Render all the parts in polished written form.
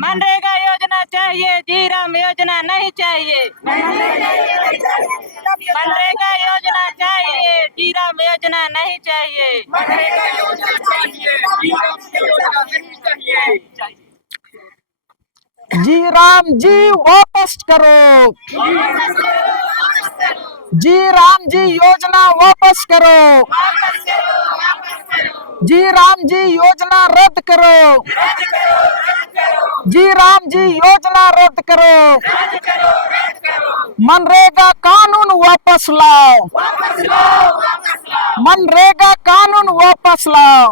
मनरेगा योजना चाहिए, जी राम योजना नहीं चाहिए। मनरेगा योजना चाहिए, जी राम योजना नहीं चाहिए। मनरेगा योजना चाहिए, जी राम योजना नहीं चाहिए। जी राम जी वापस करो, जी राम जी योजना वापस करो, जी राम जी योजना रद्द करो, जी राम जी योजना रद्द करो, मनरेगा कानून वापस लाओ, मनरेगा कानून वापस लाओ,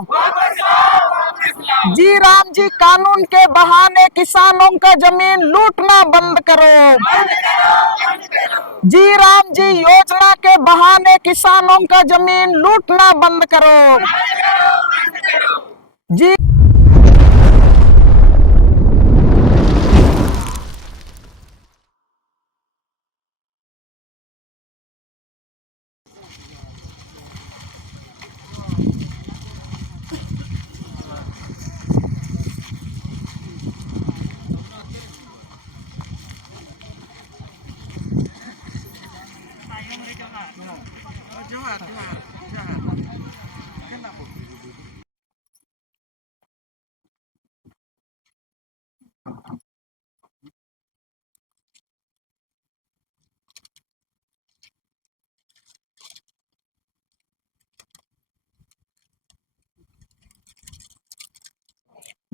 जी राम जी कानून के बहाने किसानों का जमीन लूटना बंद करो, जी राम जी योजना के बहाने किसानों का जमीन लूटना बंद करो, जी जोहार जोहार जोहार kenapa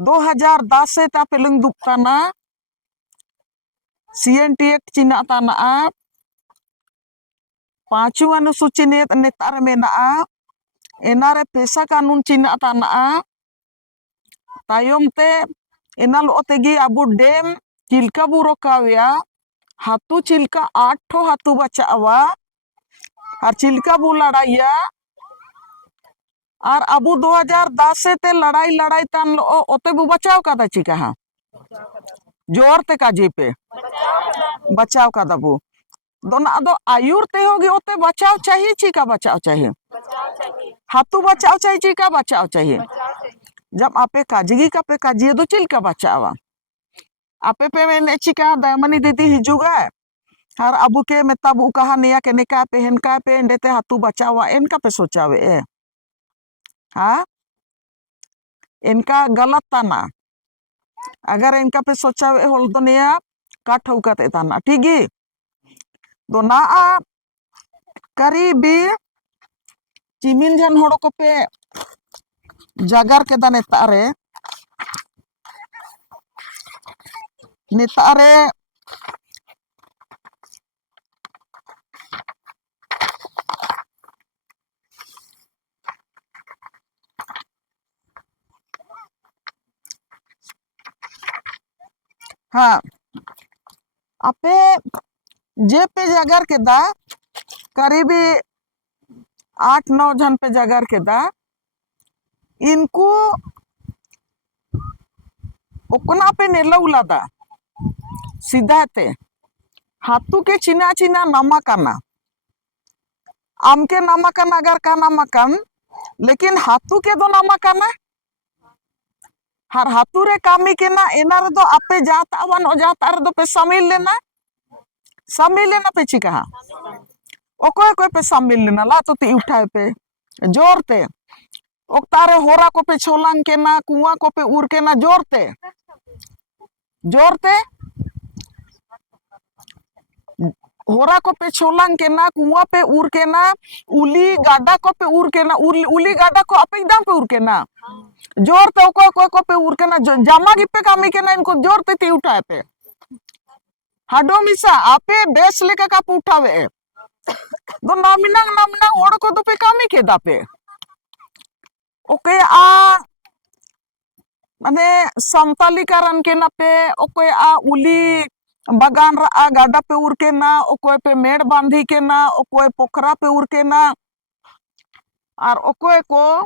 2010 से tapeleng duktana CNT Cina tanah पांचवा अनुसूची नेतार मेना एनारे पेशा कानून चिन्ह ताना तायम ते एना लोतेगी अबु डेम चिल्का बु रोकाविया हाथू चिल्का 8 हाथू बचावा और चिल्का बु लड़ाइया और अबु 2010 से ते लड़ाई लड़ाई तान लो ओते बु बचाव का चिका हा जोर ते काजी पे बचाव का दबु दोना दो आयुर ते होगी ओते बचाव चाहिए चिका बचाव चाहिए हाथू बचाव चाहिए चिका बचाव चाहिए जब आपे काजगी का पे काजिए दो चिल्का बचावा आपे पे मैंने चिका दयामनी दीदी हिजुगा हर अबू के मेताबू कहा निया के निका पे हनका पे इंडेते हाथू बचावा इनका पे सोचावे हाँ इनका गलत ताना अगर इनका पे सोचावे होल तो निया काट होगा ते ताना ठीक है तो ना करीबी चिमिन जन होड़ो को पे जागर के दा नेतारे हाँ आपे जे पे जागर के दा करीबी 8-9 जन पे जागर के दा इनको ओकना पे नेलौला दा सीधा ते हाथू के चिना चिना नामाकाना आम के नामाकाना अगर का नामाकान लेकिन हाथू के दो नामाकाना हर हाथू रे कामी के ना एनार दो आपे जाता वन हो जाता रे दो पे शामिल लेना पे चिका ओकोय कोई पे शामिल लेना ला तो ती उठाए पे जोरते ओक्तारे होरा को पे छोलांग के ना कुआं को पे उड़ के ना जोरते होरा को पे छोलांग के ना कुआं पे उड़ के ना उली गाडा को पे उड़ के ना उली गाडा को अपे एकदम पे उड़ के ना जोरते ओकोय को पे उड़ के ना जामा गिप्पे कामी के ना इनको जोरते ती उठाए पे हाडो मिसा आपे बेस लेका का उठावे दो नामिना होड़ को तो पे कामी के दापे ओके माने संतालीकरण के ना पे ओके उली बागान रा गाडा पे उड़ के ना ओकोय पे मेड़ बांधी के ना ओकोय पोखरा पे उड़ के ना और ओकोय को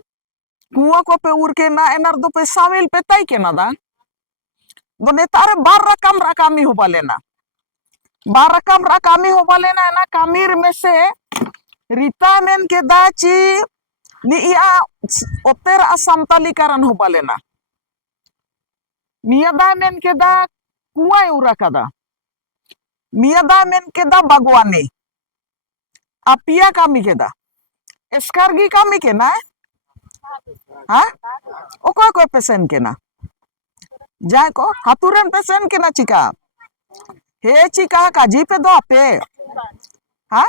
कुआं को पे उड़ के ना एनार दो पे शामिल पे तय के ना दा दो नेतारे बार रकम राकामी होबा लेना बार रकम राकामी होबा लेना ना कामीर में से रीता मेन के दाची निया ओतेर असंतालीकरण होबा लेना मियादा मेन केदा कुआई उरा kada मियादा मेन केदा बागवानी apia kami keda eskargi kami kena ha oko pesen kena jai ko haturen pesen kena chika he chika kaji pe do ape ha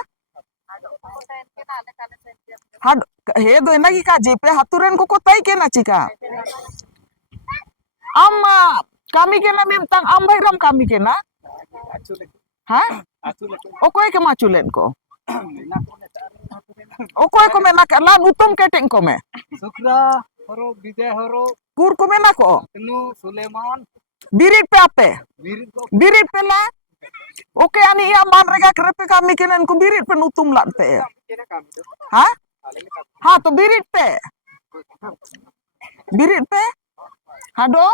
had he do enagi kaji pe haturen ko tai kena chika am kami kena mimtang am bairam kami kena ha okoy ke machulen ko okoy ko mena ka lan utum keteng ko me Sukra horo Vijay horo kur ko mena ko Tenu Suleman birit pe ape Virit ko birit pe la oke ani ya man rega krepe kami kenen ko birit pe utum lan pe kena kami tu ha ha to birit pe hado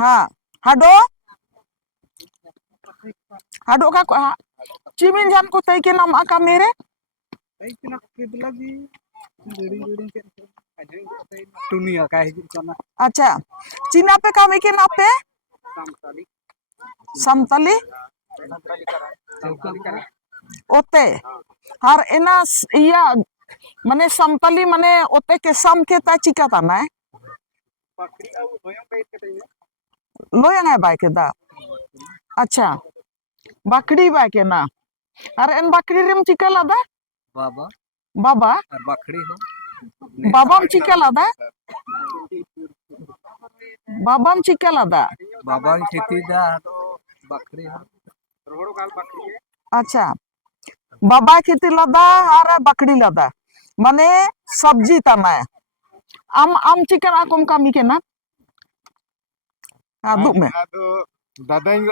ha hado hado ka ko cimin jam ko tai ke nam aka mere Ay kena kid lagi During ke dunia kayak gitu kana acha cina pe kami ke na pe samtali samtali samtali kara ote har enas iya mane samtali mane ote ke sam ke ta chika tanai pakri au doyang bait katanya lo yang ai bai ke da acha bakdi bai ke na har en bakdi rim chika lada baba baba ar bakri ho babam chika lada babam chika lada baba खेती दा तो bakri ho rohoro gal bakri hai acha baba खेती lada har bakdi lada mane sabji tanai am chicken akom kami ke na aduk me Aduh, dadang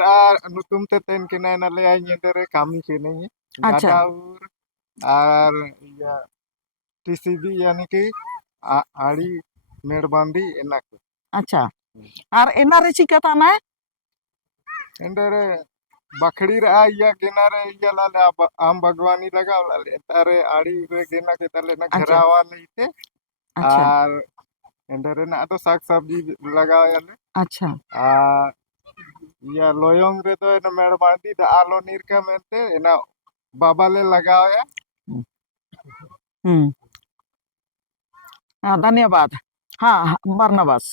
nutum teten kena nale aja dari kami kene nih. Acha. Dadaur ar ya TCB yani ki ari merbandi enak. acha ar ena re chika tanai Endere bakड़ी रा या किनारे या लाले आम बागवानी लगा लाले तारे आड़ी रे केना के तले ना अच्छा। घेरावा लेते अच्छा आर एंडरे ना तो साग सब्जी लगाव याले अच्छा आ या लोयंग रे तो एना मेड़बांदी द आलो नीर का मेंते एना बाबा ले लगाव या हाँ धन्यवाद हाँ Barnabas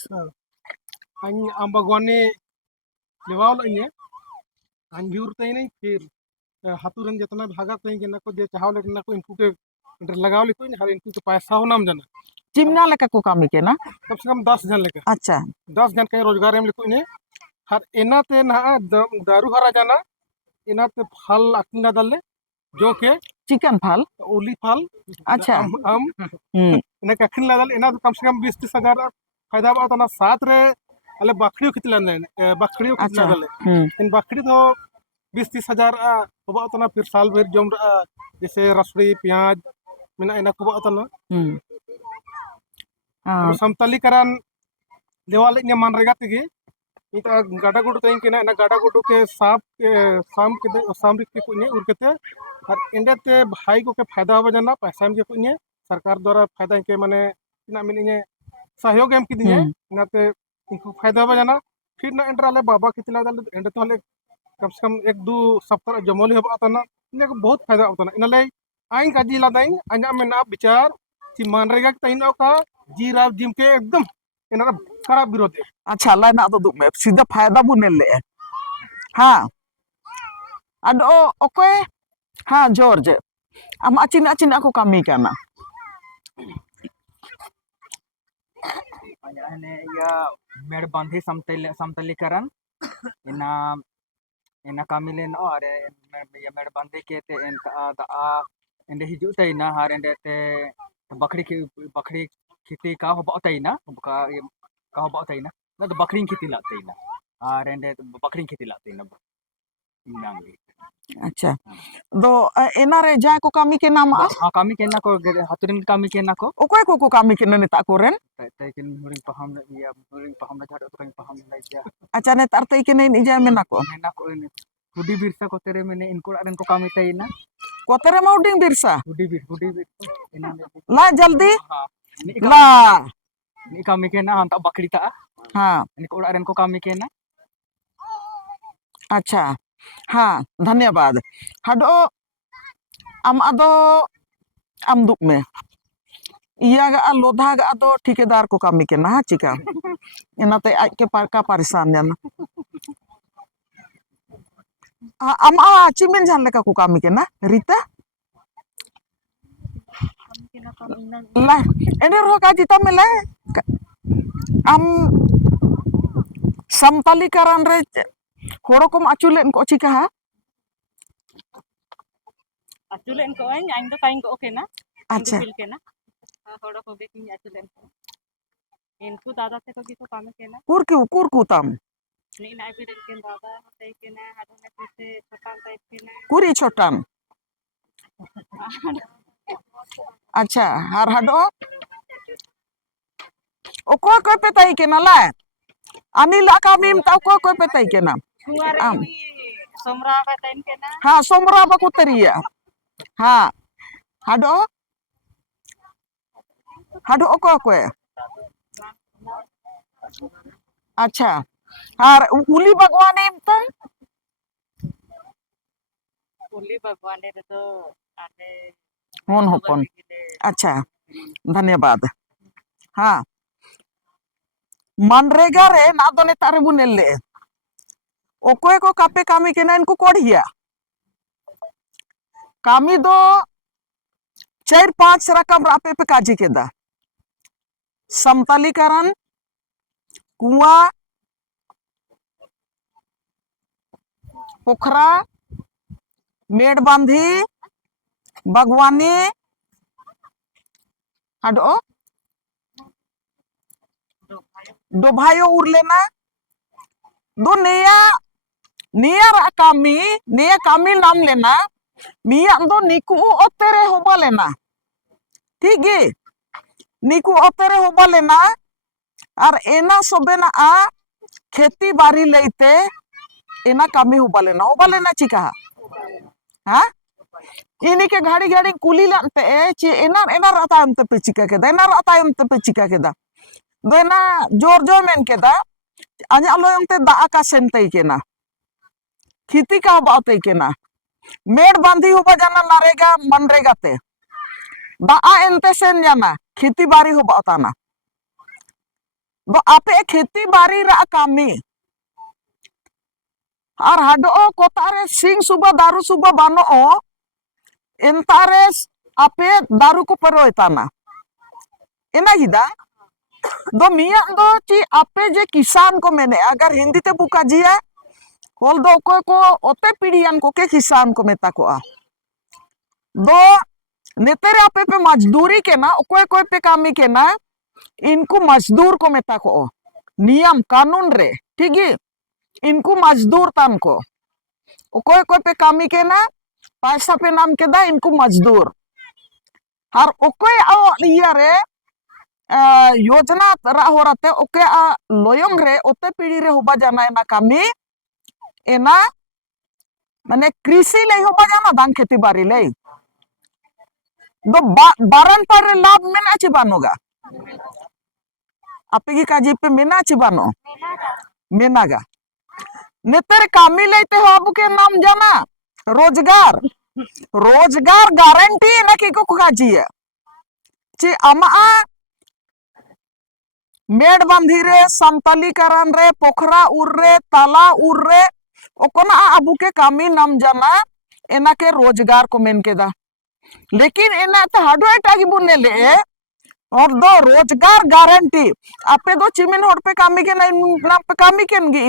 Anh ambagwane lewaul ini anjur teh ini फिर haturan जितना भागा कहीं के ना को जे चाहले के ना को इनको के इंटर लगाव लिखो इन हर इनको के पैसा हो नाम जाना चिमना लेका को कामी के ना कम से कम 10 जन लेके अच्छा 10 जन के रोजगार हम लिखो इन्हें हर इना ते ना दारू हरा जाना इना ते फल अकिंगा दले जो के चिकन फल ओली फल अच्छा हम इन्हें कखिन ला दले इना तो कम से कम 20-30 हजार फायदा बात ना साथ रे अले बकरियों कितला बकरियों कितला अच्छा दले इन बकरी तो 20-30 हजार होबा तना फिर साल भर जम रहा जैसे रसोई प्याज मिना इना को तना हाँ समतलीकरण देवाल इन मनरेगा तेगे इता गाडा गुडू तइन केना इना गाडा गुडू के साम के कुने उरकते और इंडेते भाई को के फायदा हो जाना पैसा में के कुने सरकार द्वारा फायदा के माने इना मिनिने सहयोग एम किदिने इनाते इनको फायदा हो जाना फिर ना इंटराले बाबा कितला दल इंडे तो हले कम से कम 1-2 सप्ताह जमोली हो तना इने को बहुत फायदा होता इनाले आइन काजी लादाइन अन्या में ना विचार कि मनरेगा के तइन का जी राव जिम के एकदम इना खराब विरोध है अच्छा लाई ना तो दुक में सीधा फायदा बुने ले हाँ अदो ओके हाँ George am acin aku kami kana ane ya merbandhi samtalikaran ina ina kamilen o are ya merbandhi ke te en da ende hiju taina har ende te bakri खेती का हो बताइना का हो बताइना ना तो बकरी खेती लाते ना और ende बकरी खेती लाते ना nangi अच्छा दो एना रे जाय को kami ke nama ha kami kena ko haturin kami kena ko okoy ko kami ke neta koren tay kin huring paham na iya huring paham na jado kan paham na iya अच्छा ने तार तई के नहीं ija menako mena ko ini hudi birsa ko tere mene inko aren ko kami tay na kotere mauding birsa hudi bir ina la jaldi ha la Ni kami kena hantar bakri ta. हाँ Ni ko orang ko kami kena. अच्छा हाँ धन्यवाद हाडो आम आदो आम दुख में इया गा लोधा गा दो ठेकेदार को कमी के ना चिका इनाते आज के का परेशान जाना आम चिमिन जान लेका को कमी के ना रीता ला एने रो का जीता मिले आम समतलीकरण रे होड़ो को आचुलेन को चिका हा Aculen ko ay ang do kain ko okay na. अच्छा Pil ke na. Horo ko beking aculen ko. Inku dada te ko gito kami ke na. कुर तम Ni na bi ke dada te ke na hado na te छोटा type के ना. कुरी छोटम अच्छा हर हाडो ओको को पे ताई के ना ला अनिल आकामीम ता को पे ताई के ना Kuare Am. ni somra ka tain ke na. हाँ सोमरा बको तरिया हाँ हाडो हाडो ओको अच्छा और उली भगवान एम तंग Uli भगवान ने तो आते होन होपन अच्छा धन्यवाद हाँ मनरेगा रे ना दोने तारे बुनेले ओको को कापे कामी के ना इनको कोड़िया कामी दो 4-5 रकम रापे पे काजी के दा समतलीकरण कुआ पोखरा मेड़बांधी बागवानी हाडो डोभायो उरलेना दो निया कामी नाम लेना मिया दो निकु ओतेरे होबा लेना ठीक गे निकु ओतेरे होबा लेना और एना सोबेना आ खेती बाड़ी लेते एना कामी होबा लेना चिका हाँ इनी के घाड़ी कुली लानते ची एना रातायम ते पे चिका केदा देना जोर मेन केदा आजा लोयम ते दा का सेंते केना खेती का बाते केना मेड़ बांधी होबा जाना नारेगा मनरेगा ते दा एनते सेन जाना खेती बाड़ी होबा ताना दो आपे खेती बाड़ी रा कामी और हाडो कोतारे सिंग सुबह दारू सुबह बानो इंतारे आपे दारू को परोयताना इना हिदा दो मिया दो ची आपे जे किसान को मैंने अगर हिंदी ते बुका जिया होल दो को ओते पीढ़ियान को के किसान को मेता को दो नेतेरे आपे पे मजदूरी के ना कोई पे कामी के ना इनको मजदूर को मेता को नियम कानून रे ठीक है इनको मजदूर तान को कोई पे कामी के ना पैसा पे नाम के दा इनको मजदूर और ओके आओ लिया रे योजना रा हो रते ओके लोयंग रे ओते पीढ़ी रे होबा जाना एना कामी एना माने कृषि ले होबा जाना दान खेती बाड़ी ले दो बारन पर लाभ मेना ची बानोगा आपे की काजी पे मेना ची बानो मेनागा नेतर कामी लेते हो अब के नाम जाना रोजगार गारंटी ना की को काजी है ची अमा मेड़ बांधी रे समतलीकरण रे पोखरा उर रे ताला उर रे ओकोना अबू के कामी नाम जाना एना के रोजगार को मेन के दा लेकिन एना ते हाडो एटागी बुने ले और दो रोजगार गारंटी आपे दो चिमिन होड़ पे कामी के ना पे कामी केनगी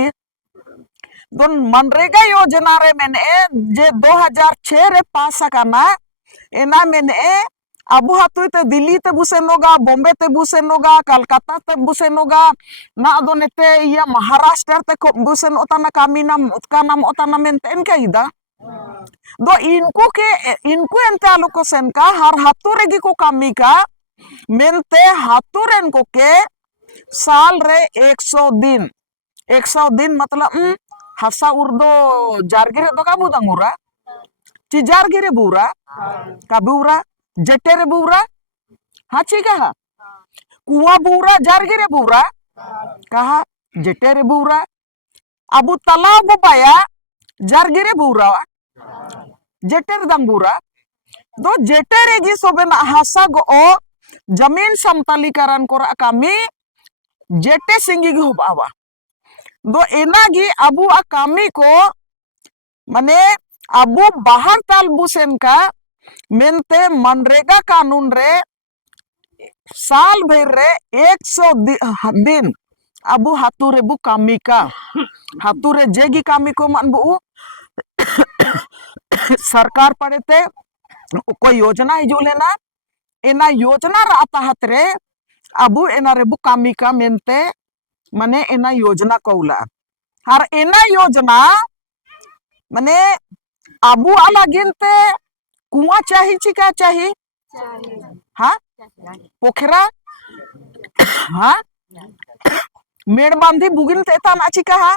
दो मनरेगा योजना रे मैंने जे 2006 रे पास करना एना मैंने अबू हातुई ते दिल्ली ते बुसेनोगा बॉम्बे ते बुसेनोगा कलकत्ता ते बुसेनोगा ना दो नेते या महाराष्ट्र ते बुसेन ओताना कामी नाम उत्का नाम ओताना मेनते इनका इदा दो इनको एंते आलो को सेन का हर हातु रेगी को कामी का मेनते हातु रेन को के साल रे 100 दिन मतलब हसा उर्दो जारगिरे दो का बुदांगुरा ची जारगिरे बुरा का बुरा जेटेरे बुरा हाँ ठीक है कुआ बुरा जारगिरे बुरा कहा जेटेरे बुरा abu talabu baya jargire bura jeter dang bura do jetere gi sobena hasa go o jamin samtalikaran kora kami jete singgi gi hobawa do enagi abu a kami ko mane abu bahar tal busen ka mente MNREGA कानून रे साल भर रे 100 दिन abu hature bu kami ka hature जेगी kami को मन बु सरकार पड़ेते कोई योजना हिजू लेना एना योजना राता हतरे अबु एना रेबु कमी का मेनते मने एना योजना कौला हर एना योजना मने अबु आला गिनते कुआं चाही चिका चाही हाँ पोखरा हाँ मेड़ बांधी बुगिन तेता ना चिका हाँ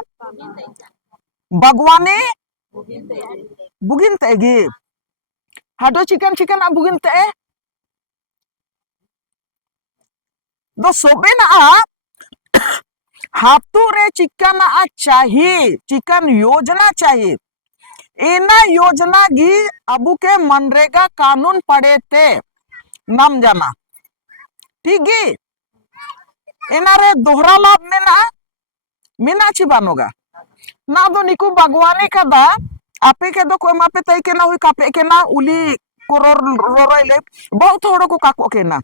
बागवानी बुगिन तेगी हाडो चिकन चिकन आ बुगिन ते दो सोबे ना हाथू रे चिकन आ चाहिए चिकन योजना चाहिए एना योजना गी अबू के मनरेगा कानून पड़े थे नाम जाना ठीक गी एना रे दोहरा लाभ मेना ची बानोगा ना दो निकू बागवानी का दा आपे के दो कोई मापे तय के ना हुई कापे के ना उली कोरोर रोरोइले बहुत थोड़ो को काको के ना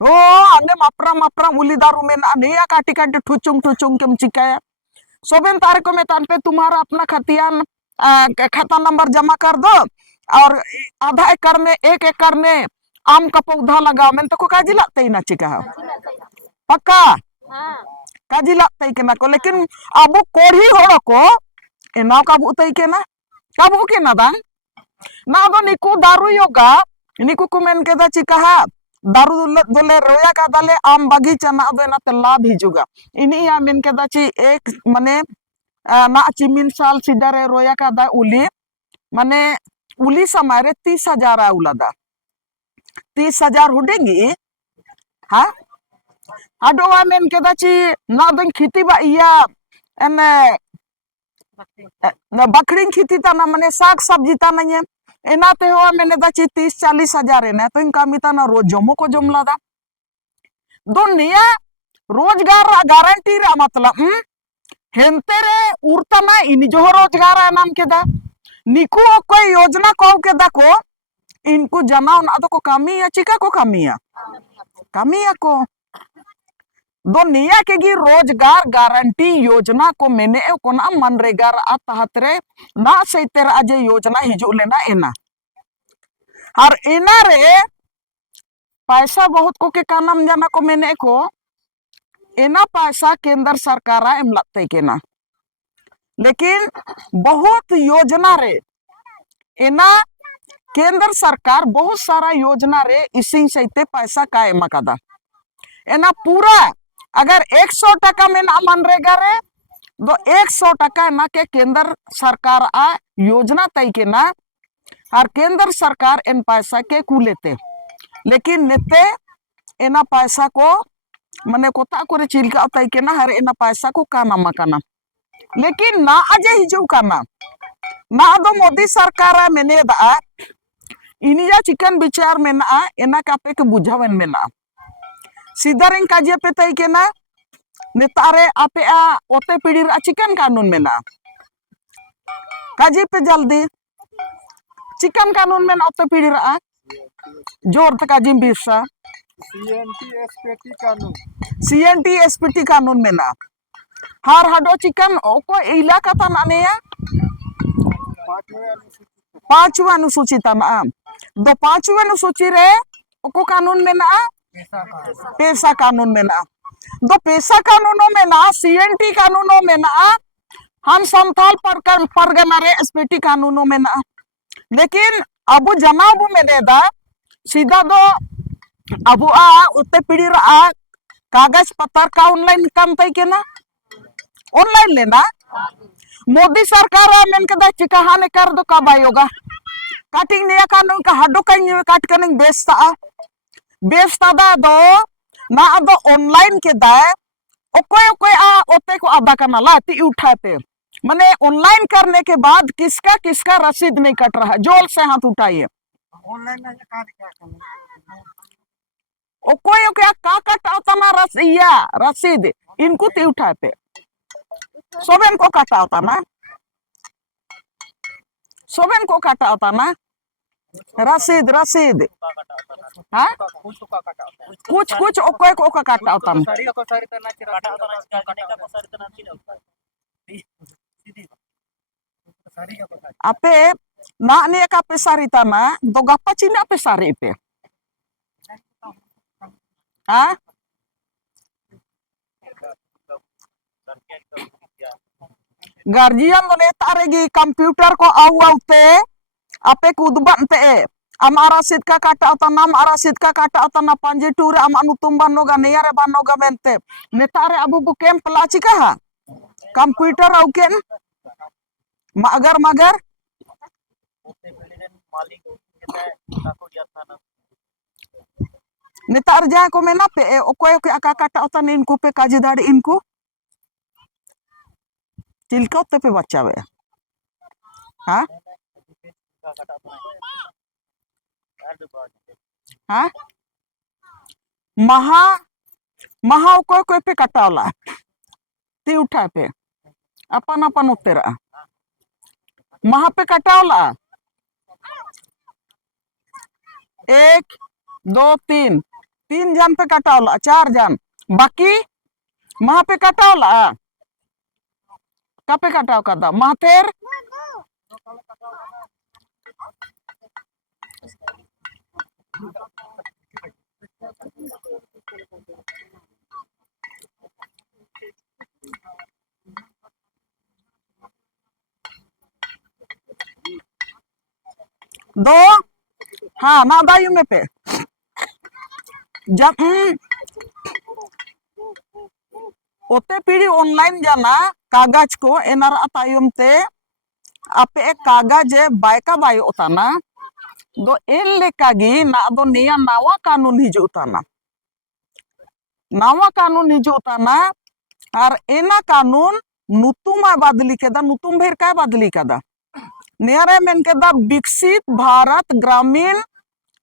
ओ अन्ने मापरा उली दारू में ना नया काटी काटी ठुचुंग के चिकाया सोबेन तारे को मैं तान पे तुम्हारा अपना खतियान खाता नंबर जमा कर दो और आधा एकड़ में 1 एकड़ में आम का पौधा लगाओ मैं तो को काजी लगते ही ना चिका पक्का काजी लगते ही के ना को लेकिन अब कोढ़ी होड़ो को एना का बुतई के ना काबू के ना दान ना दो निकू दारू योगा निकू को मेन के दा चिका दारू दोले रोया का दाले आम बगीचा ना दो ना ते लाभ हिजुगा इनी या मेन के दा ची एक माने ना चिमिन साल सिदारे रोया का दा उली माने उली समारे 30,000 उलादा 30,000 हुडेंगी हाँ अडोवा मेन के दा ची ना दो खेती बा इया एने ना बकरी खेती ता ना मने साग सब्जी ता नहीं है एना ते हुआ मैंने दा ची 30-40,000 है तो इनका मिता ना रोज जमो को जमला दा दुनिया रोजगार गारंटी रा मतलब हेंते रे उड़ता ना इन जो रोजगार है नाम के दा निकू कोई योजना को के दा को इनको जमा ना तो को कमी है चिका को कमी है को दुनिया के गी रोजगार गारंटी योजना को मैंने को ना मनरेगा तहत रे ना सही अजय योजना हिजू लेना एना और एना रे पैसा बहुत को के कानम जाना को मैंने को एना पैसा केंद्र सरकार एम लगते के ना लेकिन बहुत योजना रे एना केंद्र सरकार बहुत सारा योजना रे इसी सहित पैसा का एमा कदा एना पूरा अगर 100 टका में ना मनरेगा रे तो 100 टका ना के केंद्र सरकार आ योजना तय के ना और केंद्र सरकार इन पैसा के कुलेते लेकिन नेते एना पैसा को मने कोता करे चिलका तय के ना हर एना पैसा को काना मकाना लेकिन ना अजे हिजू काना ना दो मोदी सरकार मेने दा इनिया चिकन विचार में ना एना कापे के बुझावन में ना सीधा रिंग काजे पे तय के ना नेतारे आपे आ ओते पीढ़ी रा चिकन कानून में ना काजे पे जल्दी चिकन कानून में ना ओते पीढ़ी रा जोर तक काजिम बिरसा सीएनटी एसपीटी कानून में ना हर हडो चिकन को इलाका ता ना या 5वां अनुसूची ता ना दो 5वां अनुसूची रे को कानून में ना पैसा कानून में ना दो पैसा कानूनों में ना सीएनटी कानूनों में ना हम संथाल परगना रे एसपीटी कानूनों में ना लेकिन अबू जनाबू में दे दा सीधा दो अबू आ उत्ते पीढ़ी रा कागज पत्र का ऑनलाइन काम तय के ना ऑनलाइन लेना मोदी सरकार मेन के दा चिका हाने कर दो का बायोगा काटिंग नया कानून का हडो का काट कनिंग बेस्ता दा दो ना अदो ऑनलाइन के दाए ओकोय ओकोय आ ओते को आदा करना ला ती उठाते माने ऑनलाइन करने के बाद किसका किसका रसीद नहीं कट रहा है, जोल से हाथ उठाइए। ओकोय ओकोय का कटावता ना रसीद इनको ती उठाते सोबेन को कटावता ना, सोबेन को कटावता ना रसीद रसीद। हाँ कुछ कुछ ओकोय को कटावता ना सारी को सारी करना ape na ni kape sari tana do gapa cina ape sari pe ha guardian ने तारेगी कंप्यूटर को आउते आपे कुदबन ते हमारा रसीद का काटा होता नाम रसीद का काटा होता ना पंजे टूर am अनुतुम बनोगा नेयारे बनोगा मेंते नेतारे अबू बुकेम पलाची कहा कंप्यूटर औकेन मगर मगर नेतार जहाँ को मेना पे ओकोय ओके आका काटा होता ने इनको पे काजी दाड़ी इनको चिलका होते पे बच्चा वे हाँ हाँ महा महा ओकोय ओकोय पे कटावला ती उठा पे अपन अपन उत्तेरा महा पे कटावला 1 2 3 3 जन पे कटावला 4 जन बाकी महा पे कटावला का पे कटाव कदा महतेर दो हाँ ना दायु में पे जब ओते पीढ़ी ऑनलाइन जाना कागज को एनआर अतायुम ते आपे एक कागज बायका बाय उताना दो एल लेकागी ना दो निया नावा कानून हिजु उताना नावा कानून हिजु उताना और एना कानून नुतुमा बदली केदा नुतुम भेर काय बदली केदा नेरे मेन केदा विकसित भारत ग्रामीण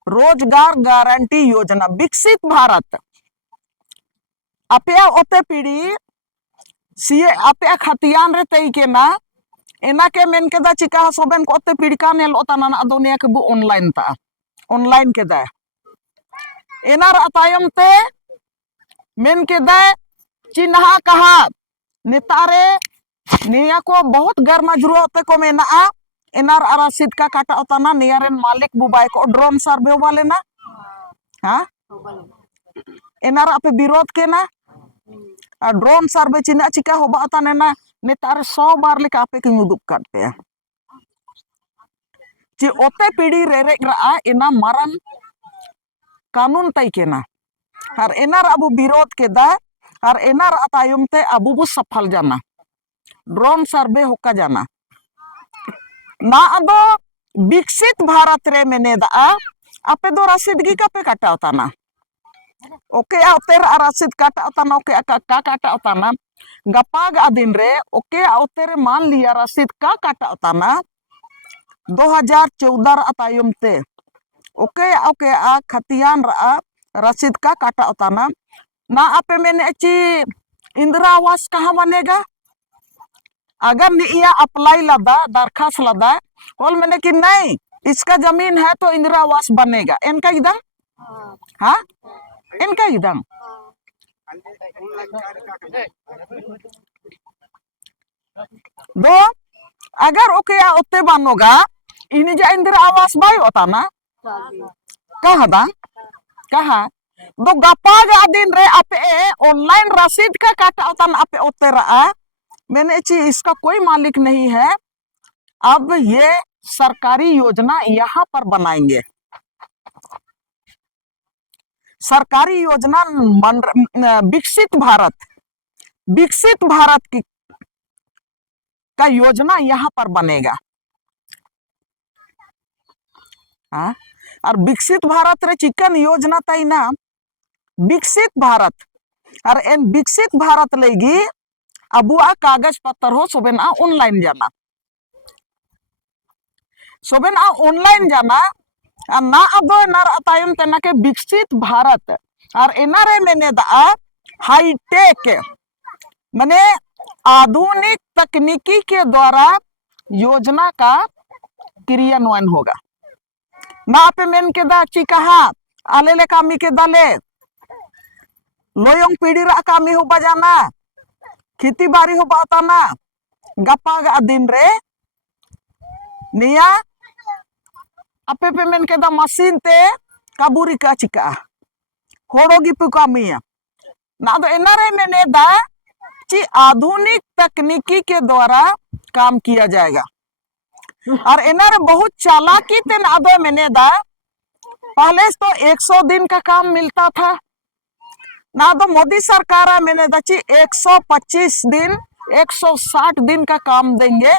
रोजगार गारंटी योजना विकसित भारत आपे ओते पीढ़ी सीए आपे खतियान रे तई के ना एना के मेन केदा चिका सोबेन को ओते पीढ़ी का नेल ओता ना दुनिया के बु ऑनलाइन ता ऑनलाइन केदा एनार अतायम ते मेन केदा चिन्हा कहा नेतारे निया को बहुत गर्मा जुरो होते को मेना एनार रसीद का काटा होता ना नियारेन मालिक बुबाई को ड्रोन सर्वे वाले ना हाँ एनार आपे विरोध के ना ड्रोन सर्वे चिन्ह चिका हो बाता ने ना नेतारे 100 बार लेके आपे के मुदुक काटते हैं ची ओते पीढ़ी रे रा एना मारन कानून तय के ना और एनार अबु विरोध के दा और एनार अतायुम ते अबु बु सफल जाना ड्रोन सर्वे होका जाना ना अदो विकसित भारत रे मेने दा आपे दो रसीदगी का पे काटा होता ना ओके आउतेर रसीद काटा होता ना ओके का काटा होता ना गपाग आदिन रे ओके आउतेर मान लिया रसीद का काटा होता ना 2014 अतायुम ते ओके ओके आ खतियान रा रसीद का काटा होता ना आपे मैंने ची इंदिरा आवास कहाँ बनेगा अगर निया अप्लाई लदा दरखास्त लदा बोल मैंने कि नहीं इसका जमीन है तो इंदिरा आवास बनेगा इनका एकदम हाँ इनका एकदम दो अगर ओके उत्ते बनोगा इन जा इंदिरा आवास बाई होता ना कहा दा कहा दो गपाग दिन रे आपे ऑनलाइन रसीद का काटा होता ना आपे उत्ते रहा मैंने ची इसका कोई मालिक नहीं है अब ये सरकारी योजना यहाँ पर बनाएंगे सरकारी योजना विकसित भारत की का योजना यहाँ पर बनेगा हाँ और विकसित भारत रे चिकन योजना तई ना विकसित भारत और एन विकसित भारत लगी अबुआ कागज पत्र हो सोबेना ऑनलाइन जाना ऑनलाइन जाना और ना अब नार अतायम तेना के विकसित भारत और एनारे मैंने दा हाईटेक माने आधुनिक तकनीकी के द्वारा योजना का क्रियान्वयन होगा ना पे मेन के दा ची कहा आले ले कामी के दाले लोयंग पीढ़ी रा कामी हो बजाना खेती बाड़ी हो बाताना गप्पा दिन रे निया अपे पे मेन के दा मशीन ते काबूरी का चिका होड़ोगी पुकामिया ना तो एनारे मैंने दा ची आधुनिक तकनीकी के द्वारा काम किया जाएगा और एनारे बहुत चालाकी ते ना दो मैंने दा पहले तो 100 दिन का काम मिलता था ना तो मोदी सरकार मैंने दा ची 125 दिन 160 दिन का काम देंगे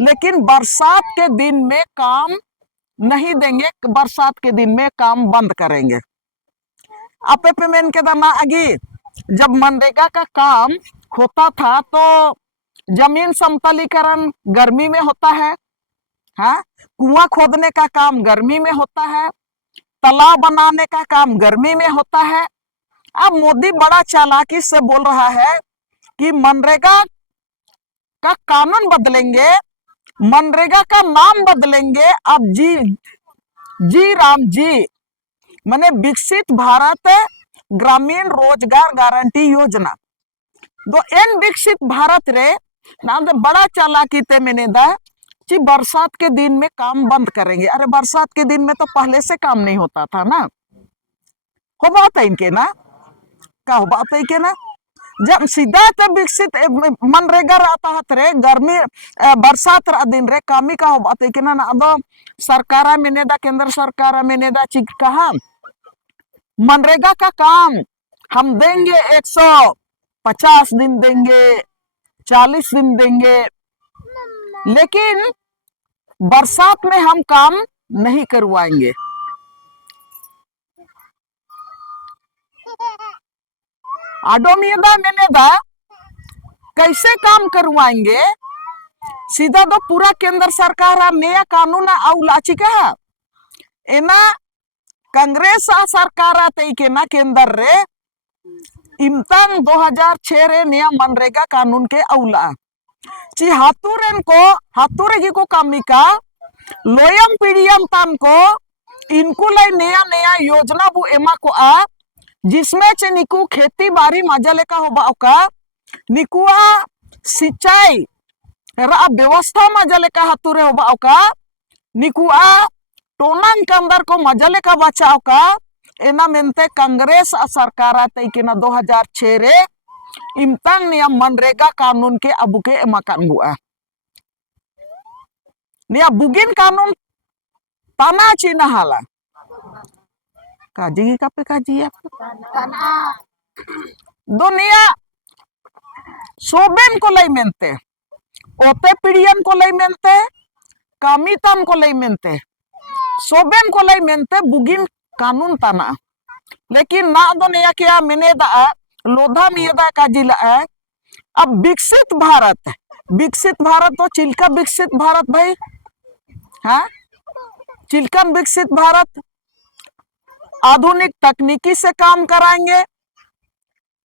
लेकिन बरसात के दिन में काम नहीं देंगे बरसात के दिन में काम बंद करेंगे आपे पे मेन के दाना आगे जब मनरेगा का काम होता था तो जमीन समतलीकरण गर्मी में होता है हाँ कुआं खोदने का काम गर्मी में होता है तालाब बनाने का काम गर्मी में होता है अब मोदी बड़ा चालाकी से बोल रहा है कि मनरेगा का कानून बदलेंगे मनरेगा का नाम बदलेंगे अब जी राम जी माने विकसित भारत ग्रामीण रोजगार गारंटी योजना दो एन विकसित भारत रे नाम तो बड़ा चालाकी ते मैंने दा कि बरसात के दिन में काम बंद करेंगे अरे बरसात के दिन में तो पहले से काम नहीं होता था ना हो बात है इनके ना क्या हो बात है के ना जब सीधा तो विकसित मनरेगा रहता है रे गर्मी बरसात दिन रे कामी का हो बात है के ना अदो सरकारा मैंने दा केंद्र सरकार मैंने दा चिक कहा मनरेगा का काम हम देंगे 150 दिन देंगे 40 दिन देंगे लेकिन बरसात में हम काम नहीं करवाएंगे आडोमियदा मैंने दा कैसे काम करवाएंगे सीधा तो पूरा केंद्र सरकार नया कानून आउलाची का एना कांग्रेस सरकार आते के ना केंद्र रे इम्तान 2006 रे नया मनरेगा कानून के औला ची हाथुरे को कामी का लोयम पीड़ियम तान को इनको लाई नया नया योजना वो एमा को आ जिसमें चे निकू खेती बाड़ी मजा का होबा का निकुआ सिंचाई रा व्यवस्था मजा का हाथुरे होबा का निकुआ टोनान के अंदर को मजा का बचाव का एना मेनते कांग्रेस सरकार आते के ना 2006 रे इम्तान नियम मनरेगा कानून के अबू के एमाकान हुआ निया बुगिन कानून ताना चीना हाला काजी का पे काजी दुनिया सोबेन को लई मेनते ओते पीड़ियन को लई मेनते कामितान को लई मेनते सोबेन को लई मेनते बुगिन कानून ताना लेकिन ना दुनिया क्या मैंने दा लोधा मियदा का जिला है अब विकसित भारत तो चिल्का विकसित भारत भाई हाँ चिल्कन विकसित भारत आधुनिक तकनीकी से काम कराएंगे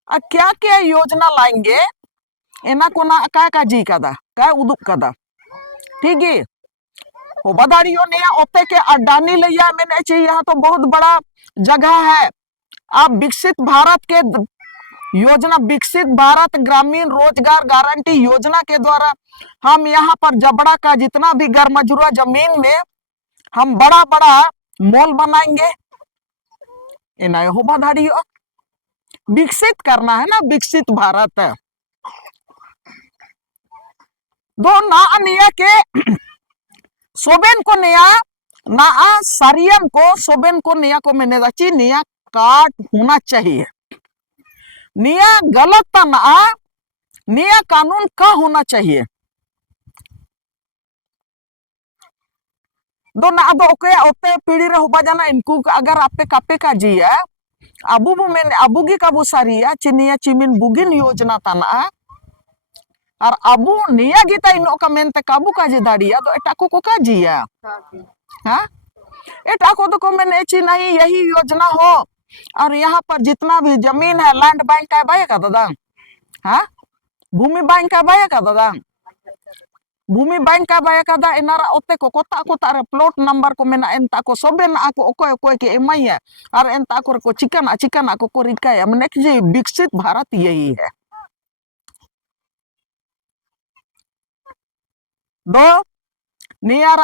और क्या क्या योजना लाएंगे एना को ना का जी कदा का उदुक कदा ठीक है हो बदारियों ने ओते के अडानी लिया मैंने चाहिए यहाँ तो बहुत बड़ा जगह है आप विकसित भारत के योजना विकसित भारत ग्रामीण रोजगार गारंटी योजना के द्वारा हम यहाँ पर जबड़ा का जितना भी गरमजुरा जमीन में हम बड़ा बड़ा मॉल बनाएंगे इन्हें हो बधाड़ियों विकसित करना है ना विकसित भारत दो ना निया के सोबेन को नया ना सारियन को सोबेन को नया को मैंने रची नया कार्ड होना चाहिए निया गलत ना नया कानून का होना चाहिए दो ना दो ओके ओते पीढ़ी रे होबा जाना इनको अगर आपे कापे का जी है abu bu men abu gi kabu saria cinia cimin bugin योजना तना और abu niya kita ino kamente kabu kaji daria तो एटा को काजिया हाँ एटा को तो कमेने ची नहीं यही योजना हो और यहाँ पर जितना भी जमीन है लैंड बैंक का बाय का दादा हाँ भूमि बैंक का बाय का दादा भूमि बैंक का बाय का दा इनारा ओते को कोता रे प्लॉट नंबर को मेना एंता को सोबेन आको ओकोय ओकोय के एमाइया और एंता को चिकन को रिकाया मने कि विकसित भारत यही है दो नियर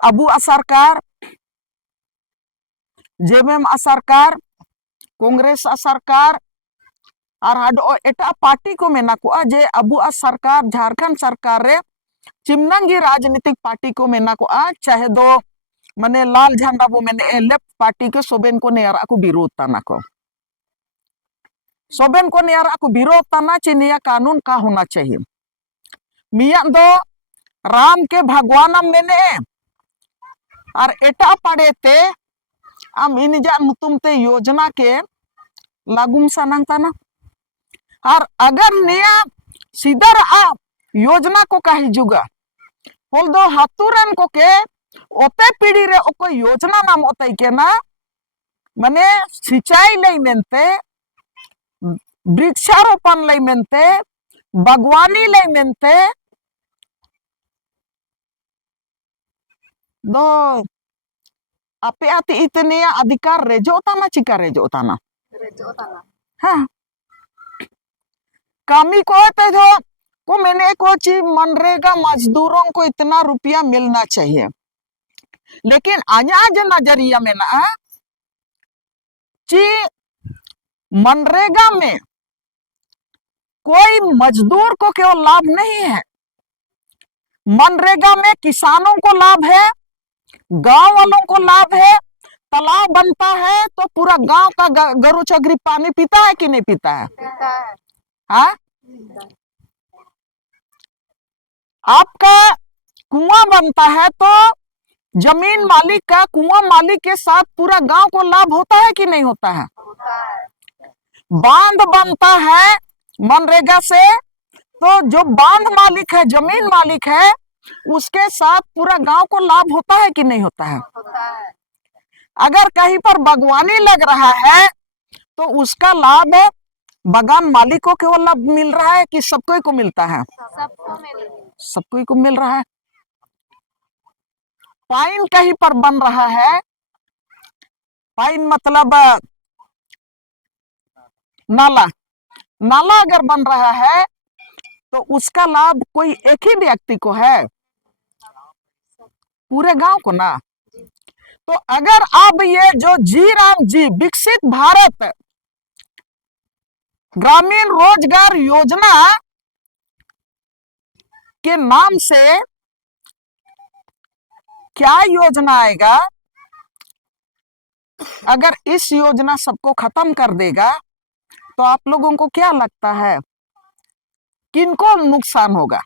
abu asarkar जेमेम असरकार कांग्रेस असरकार और हाडो एटा पार्टी को मेना को जे अबु सरकार झारखंड सरकार रे चिमनंगी राजनीतिक पार्टी को मेना को चाहे दो मने लाल झंडा वो मैंने लेफ्ट पार्टी के सोबेन को नेरा को विरोध तना को सोबेन को नेरा को विरोध तना चिनिया कानून का होना चाहिए मिया दो राम के भगवान मेने और एटा पड़े ते आम इनिजा नुतुम ते योजना के लागुम सनंग तना और अगर नया सीधर आप योजना को कही जुगा होल दो हाथुरन को के ओते पीढ़ी रे ओको योजना नाम ओते के ना मने सिंचाई लई मेनते वृक्षारोपण लई मेनते बागवानी लई मेनते दो आपे आती इतने अधिकार रेजो ताना चिका रेजो ताना हाँ कामी को ते जो को मैंने को ची मनरेगा मजदूरों को इतना रुपया मिलना चाहिए लेकिन आज नजरिया में ना ची मनरेगा में कोई मजदूर को केवल लाभ नहीं है मनरेगा में किसानों को लाभ है गांव वालों को लाभ है तालाब बनता है तो पूरा गांव का गरु चगरी पानी पीता है कि नहीं पीता है हाँ आपका कुआं बनता है तो जमीन मालिक का कुआं मालिक के साथ पूरा गांव को लाभ होता है कि नहीं होता है बांध बनता है मनरेगा से तो जो बांध मालिक है जमीन मालिक है उसके साथ पूरा गांव को लाभ होता है कि नहीं होता है अगर कहीं पर बागवानी लग रहा है तो उसका लाभ बागान मालिक को केवल लाभ मिल रहा है कि सबको को मिलता है सबको को मिल रहा है पाइन कहीं पर बन रहा है पाइन मतलब नाला नाला अगर बन रहा है तो उसका लाभ कोई एक ही व्यक्ति को है पूरे गांव को ना तो अगर अब ये जो जी राम जी विकसित भारत ग्रामीण रोजगार योजना के नाम से क्या योजना आएगा अगर इस योजना सबको खत्म कर देगा तो आप लोगों को क्या लगता है किनको नुकसान होगा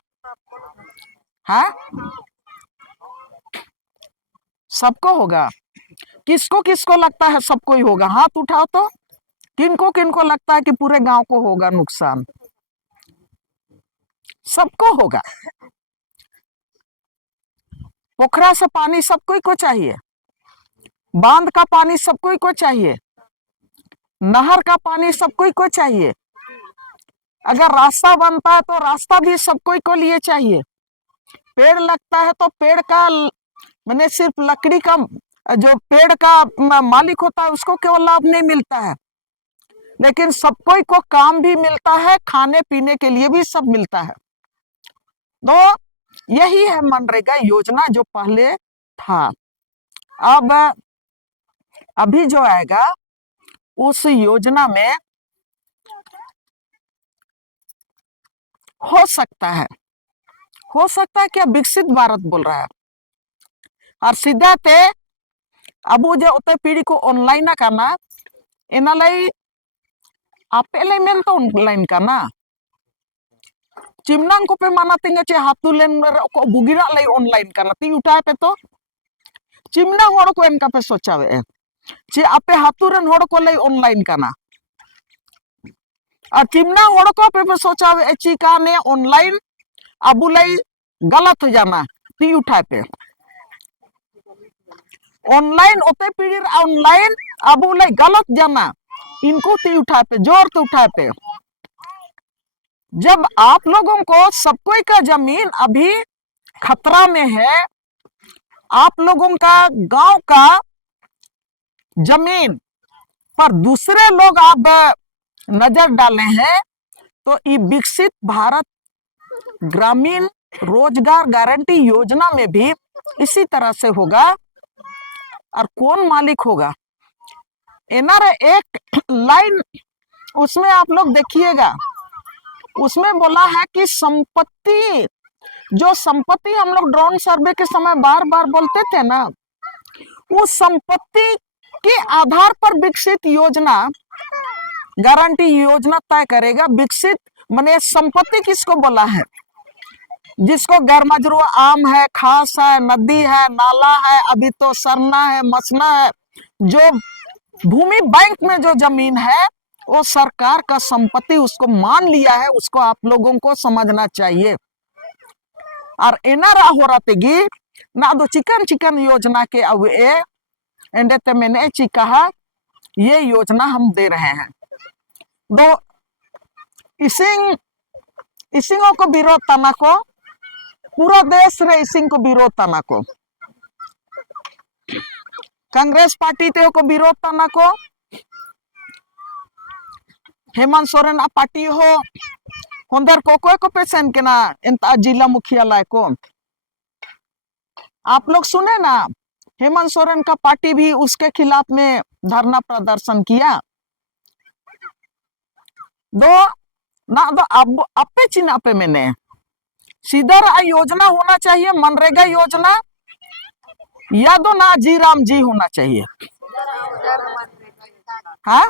हाँ सबको होगा किसको किसको लगता है सबको ही होगा हाथ उठाओ तो किनको किनको लगता है कि पूरे गांव को होगा नुकसान सबको होगा पोखरा से पानी सबको को चाहिए बांध का पानी सबको को चाहिए नहर का पानी सबको को चाहिए अगर रास्ता बनता है तो रास्ता भी सबको को लिए चाहिए पेड़ लगता है तो पेड़ का मैंने सिर्फ लकड़ी का जो पेड़ का मालिक होता है उसको केवल लाभ नहीं मिलता है लेकिन सबको को काम भी मिलता है खाने पीने के लिए भी सब मिलता है तो यही है मनरेगा योजना जो पहले था अब अभी जो आएगा उस योजना में हो सकता है क्या विकसित भारत बोल रहा है और सीधा ते अब जो उते पीढ़ी को ऑनलाइन करना इना लाई आपे लाई मेन तो ऑनलाइन करना चिमनांग को पे माना तिंगा चे हाथू लेन को बुगिरा लाई ऑनलाइन करना ती उठाए पे तो चिमना होड़ को इनका पे सोचावे चे आपे हाथुरन होड़ को ले ऑनलाइन करना और चिमना होड़ को पे सोचा एची का ने ऑनलाइन अबू ले गलत हो जाना ती उठा पे ऑनलाइन ओते पीढ़ी ऑनलाइन अबू ले गलत जाना इनको ती उठा पे जोर तो उठा पे जब आप लोगों को सब कोई का जमीन अभी खतरा में है आप लोगों का गांव का जमीन पर दूसरे लोग आप नजर डाले हैं तो ये विकसित भारत ग्रामीण रोजगार गारंटी योजना में भी इसी तरह से होगा और कौन मालिक होगा एनआरए एक लाइन उसमें आप लोग देखिएगा उसमें बोला है कि संपत्ति जो संपत्ति हम लोग ड्रोन सर्वे के समय बार बार बोलते थे ना उस संपत्ति के आधार पर विकसित योजना गारंटी योजना तय करेगा विकसित माने संपत्ति किसको बोला है जिसको गरमजरुआ आम है खास है नदी है नाला है अभी तो सरना है मसना है जो भूमि बैंक में जो जमीन है वो सरकार का संपत्ति उसको मान लिया है उसको आप लोगों को समझना चाहिए और एनारा हो रहा ना दो चिकन चिकन योजना के अब एंडे ते मैंने ची कहा ये योजना हम दे रहे हैं दो इसिंगों को विरोध तना को पूरा देश रे इसिंग को विरोध तना को कांग्रेस पार्टी ते को विरोध तना को हेमंत सोरेन पार्टी हो होंदर को पेशन के ना इंता जिला मुखियालय को आप लोग सुने ना हेमंत सोरेन का पार्टी भी उसके खिलाफ में धरना प्रदर्शन किया दो ना दो अब अपे चिन्ह पे मैंने सीधा योजना होना चाहिए मनरेगा योजना या दो ना जी राम जी होना चाहिए हाँ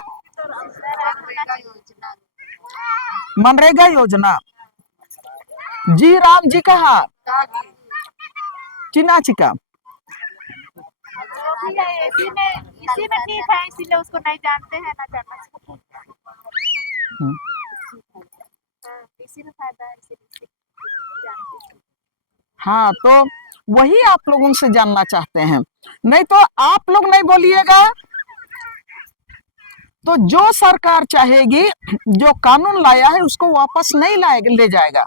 मनरेगा योजना जी राम जी कहा चिना चिका इसी में ठीक है इसीलिए उसको नहीं जानते हैं ना जानना चाहिए इसी में फायदा है इसीलिए जानते हैं। हाँ तो वही आप लोगों से जानना चाहते हैं नहीं तो आप लोग नहीं बोलिएगा तो जो सरकार चाहेगी जो कानून लाया है उसको वापस नहीं ले जाएगा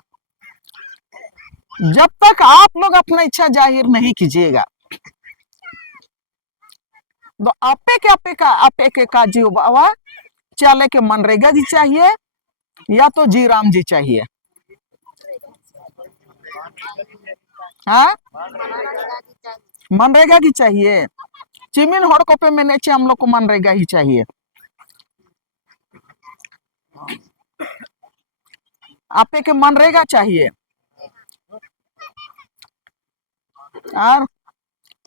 जब तक आप लोग अपना इच्छा जाहिर नहीं कीजिएगा तो आपे के काजी बाबा चले के मनरेगा जी चाहिए या तो जी राम जी चाहिए हाँ मनरेगा की चाहिए चिमिन हड़कों पे मैंने हम लोग को मनरेगा ही चाहिए आपे के मनरेगा चाहिए और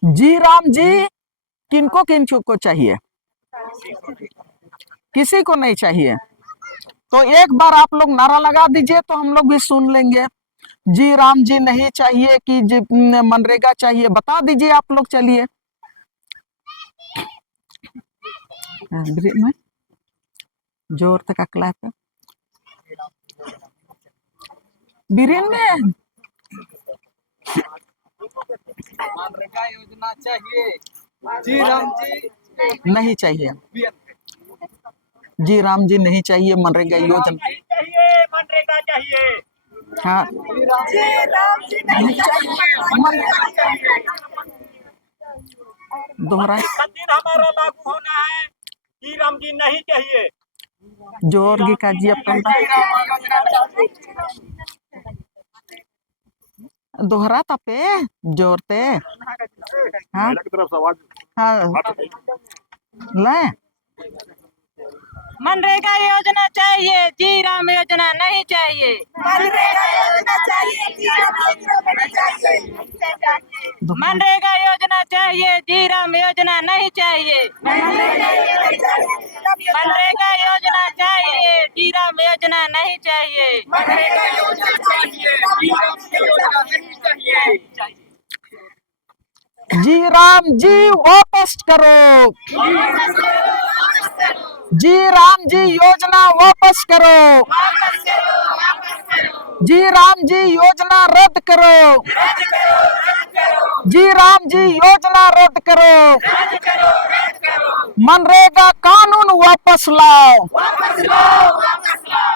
जी राम जी किनको को चाहिए किसी को नहीं चाहिए तो एक बार आप लोग नारा लगा दीजिए तो हम लोग भी सुन लेंगे जी राम जी नहीं चाहिए कि मनरेगा चाहिए बता दीजिए आप लोग चलिए जोर तक अकला पे बिरिन में मनरेगा योजना चाहिए जी राम जी नहीं चाहिए जी राम जी नहीं चाहिए मनरेगा योजना मनरेगा चाहिए हाँ दोहरा हमारा लागू होना है जी राम जी नहीं चाहिए जोर की काजी दोहरा तपे जोर ते हाँ हाँ ले मनरेगा योजना चाहिए जी राम योजना नहीं चाहिए मनरेगा योजना चाहिए जी राम योजना चाहिए मनरेगा योजना चाहिए जी राम योजना नहीं चाहिए मनरेगा योजना चाहिए जी राम योजना नहीं चाहिए मनरेगा योजना चाहिए जी राम योजना नहीं चाहिए जी राम जी वापस करो, जी राम जी योजना वापस करो, जी राम जी योजना रद्द करो, जी राम जी योजना रद्द करो, मनरेगा कानून वापस लाओ,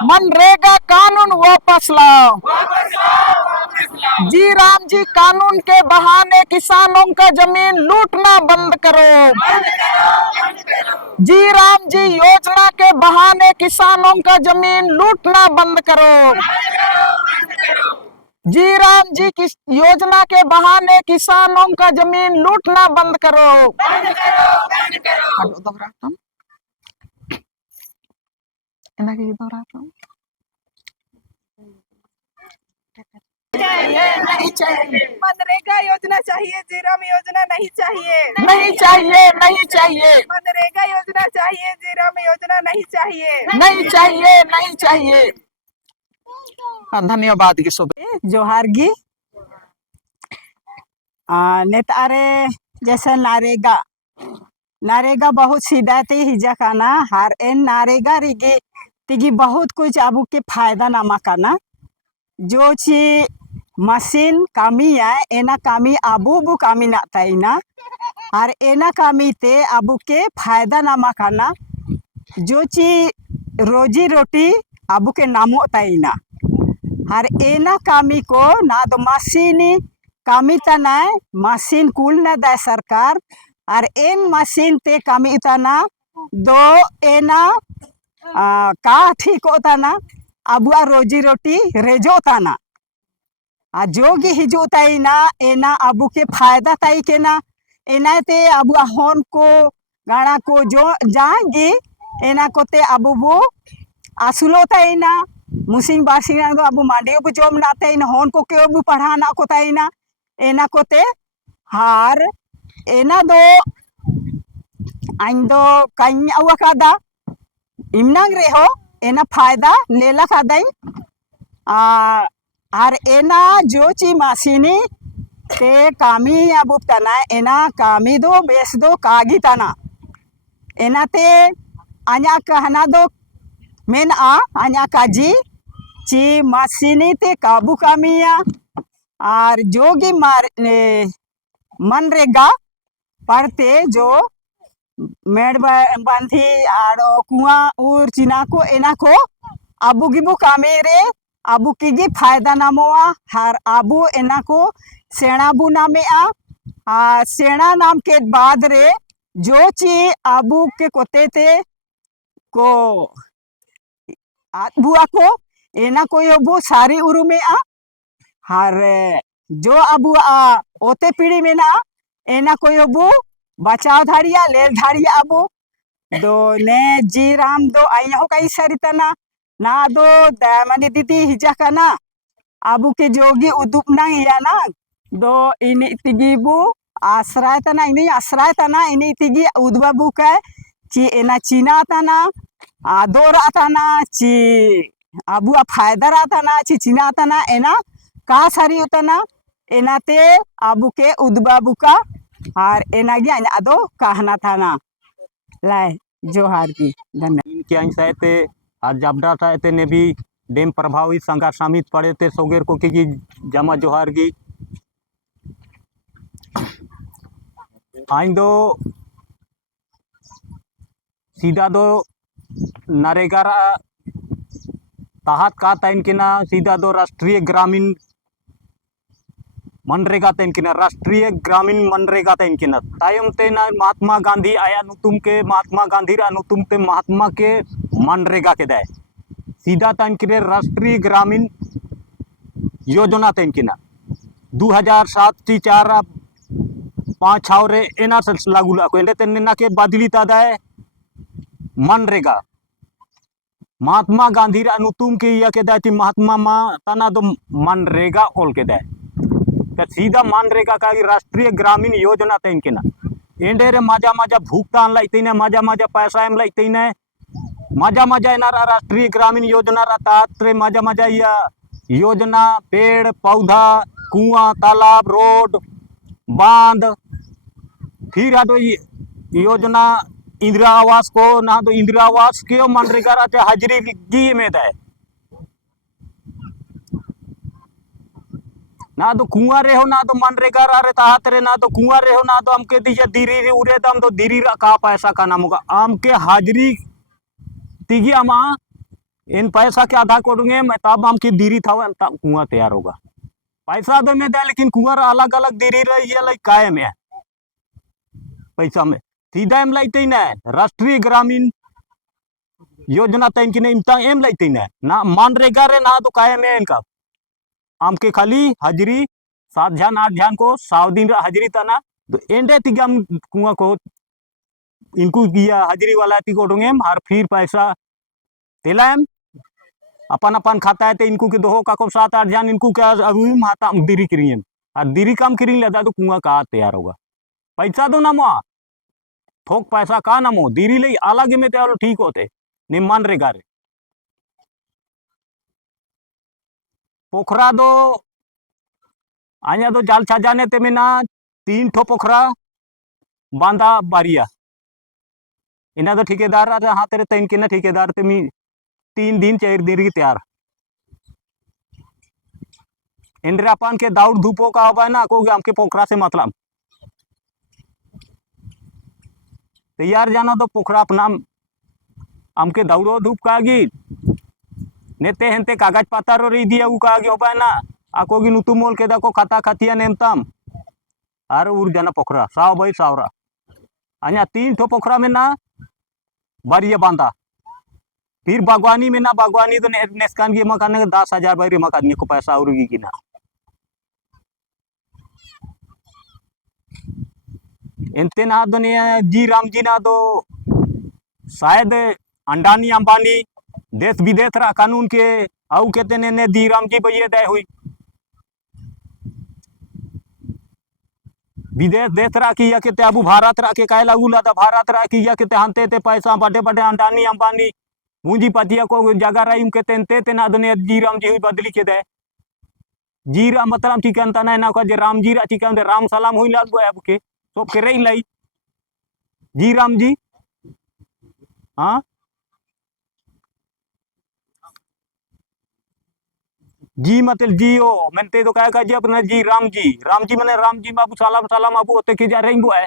मनरेगा कानून वापस लाओ, जी राम जी कानून के बहाने किसानों का जमीन लूटना बंद करो, जी राम जी योजना के बहाने किसानों का जमीन लूटना बंद करो, जी राम जी की योजना के बहाने किसानों का जमीन लूटना बंद करो। नहीं चाहिए, मनरेगा योजना चाहिए, जीराम योजना नहीं चाहिए। नहीं चाहिए, नहीं चाहिए, मनरेगा योजना चाहिए, जीराम योजना नहीं चाहिए। नहीं चाहिए, नहीं चाहिए। हाँ, धन्यवाद की सुबह जोहार गी नेतारे जैसे नारेगा नारेगा बहुत सीधा ते हिजा काना हर एन नारेगा रिगे तिगी बहुत कुछ आबू के फायदा नामा काना जो ची मशीन कामी है एना कामी आबू बु कामी ना ताइना और एना कामी ते आबू के फायदा नामा काना जो ची रोजी रोटी आबू के नामो ताइना और एना कामी को ना तो मशीनी कामी तना मशीन कुल ना दा सरकार और एन मशीन ते कामी तना दो एना का ठीक होता ना अबुआ रोजी रोटी रेजो तना आ जोगी हिजो ताई ना एना अबू के फायदा ताई के ना एना ते अबुआ होन को गाड़ा को जो जाएंगी एना को ते अबू बो आसुलो ताई ना मुसिंग बासिंग दो अबू मांडियो बु जोम ना ताई ना होन को के अबू पढ़ाना को ताई ना एना को ते हार एना दो आइंदो कहीं अवा कादा इमनांग रे हो एना फायदा लेला कादाई आर एना जो ची मासीनी ते कामी अबू तना एना कामी दो बेस दो कागी तना एना ते आन्या कहना दो मेन आन्या काजी ची मासीनी ते काबू कामिया और जोगी मार मनरेगा पढ़ते जो मेड़ बांधी और कुआं और चिना को एना को अबू गिबू कामे रे अबू की फायदा नामोआ हर अबू एना को सेना बू नामे सेना नाम के बाद रे जो ची अबू के कोते ते को बुआ को एना को योबू सारी उरुमे हर जो अबू ओते पीढ़ी में ना एना को योबू बचाव धारिया लेल धारिया अबू दो ने जी राम दो आइया हो कई सरितना ना दो दामनी दीदी हिजा का ना अबू के जोगी उदुप ना या ना दो इन तिगीबू आश्रय तना इनी आश्रय तना इनी तिगी उदबाबू का ची एना चीना तना दो राता ना ची अबू फायदा राता ना ची चीना तना एना का सारी उतना एनाते अबू के उदबाबू का और एना गया अदो कहना था ना लाए जोहार की धन्यवाद इनके अंशाते आज जाबड़ा साते ने भी डेम प्रभावित संघार समित पड़े थे सोगेर को की जमा जोहार की आइन दो सीधा दो नरेगा तहत का ताइन के ना सीधा दो राष्ट्रीय ग्रामीण मनरेगा तेन के ना राष्ट्रीय ग्रामीण मनरेगा तेन के ना तायम ते ना महात्मा गांधी आया नुतुम के महात्मा गांधी अनुतुम ते महात्मा के मनरेगा के दाय सीधा तेन के राष्ट्रीय ग्रामीण योजना तेन के ना 2007 ची 4-5 रे एना से लागू ला को तेन ना के बदली ता दाय मनरेगा महात्मा गांधी अनुतुम के या के दाय महात्मा मा तना दो मनरेगा ओल के दाय सीधा मनरेगा का राष्ट्रीय ग्रामीण योजना तेन के ना एंडे रे मजा मजा भुगतान लाइते मजा मजा पैसा एम लाइते मजा मजा एना राष्ट्रीय ग्रामीण योजना रहता रे मजा मजा या योजना पेड़ पौधा कुआं तालाब रोड बांध फिर आदो योजना इंदिरा आवास को ना तो इंदिरा आवास के मनरेगा आते हाजिरी गी में है ना तो कुआं रे हो ना तो मनरेगा रे ताहत रे ना तो कुआं रे हो ना तो हमके दीजिए दीरी रे उरे दम तो दीरी का पैसा का नाम होगा हमके हाजिरी तीगी अमा इन पैसा के आधा कोडूंगे मैं तब हमकी दीरी था तब कुआं तैयार होगा पैसा तो में दे लेकिन कुआं अलग अलग दीरी रही है लाइक कायम है पैसा में सीधा एम लाइते ना राष्ट्रीय ग्रामीण योजना तैन की नहीं एम लाइते ना मनरेगा रे ना तो कायम है इनका हमके खाली हाजिरी 7 जान 8 जान को 100 दिन हाजिरी तना तो एंडे तिगे हम कुआं को इनको किया हाजिरी वाला ती कोडूंगे और फिर पैसा तेलाम अपन अपन खाता है तो इनको के दो का को 7 8 जान इनको क्या अभी माता दीरी करिए और दीरी काम करी लेता तो कुआं का तैयार होगा पैसा दो ना मो थोक पैसा का ना मो दीरी ले अलग में तैयार ठीक होते नहीं मनरेगा रे पोखरा दो आया तो जाल छाजाने ते में ना 3 ठो पोखरा बांधा बारिया इना तो ठेकेदार हाँ तेरे तैन के ना ठेकेदार ते मी 3 दिन 4 दिन की तैयार इंदिरा पान के दाउड़ धूपो का होगा ना को हमके पोखरा से मतलब तैयार जाना तो पोखरा अपना हमके दौड़ो धूप का गी नेते हेंते कागज पत्तर री दिया उका गे होबा ना आको गी नुतु मोल के दाको खाता खातिया नेमतम आर उर जाना पोखरा साव भाई सावरा आया 3 ठो पोखरा में ना बारिया बांधा फिर बागवानी में ना बागवानी तो नेस्कान की मकान 10,000 बारी मकान को पैसा उड़गी की ना इनते ना दुनिया जी राम जी ना तो शायद अंडानी अंबानी देश विदेश रा कानून के आउ कहते ने दी राम जी भैया दे हुई विदेश देश रा की या कहते अबू भारत रा के काय लागू लाता भारत रा की या कहते हंते ते पैसा बड़े बड़े अंडानी अंबानी पूंजीपतिया को जगह रही उनके ते ना दुनिया जी राम जी हुई बदली के दे जी राम मतलब ठीक अंता ना का राम जी रा ठीक राम सलाम हुई लागू है के सब के रही लाई जी राम जी हाँ जी मतलब जियो मनते तो क्या जी अपना जी राम जी मैंने राम जी बाबू सलाम सलाम अबू होते की जा रही है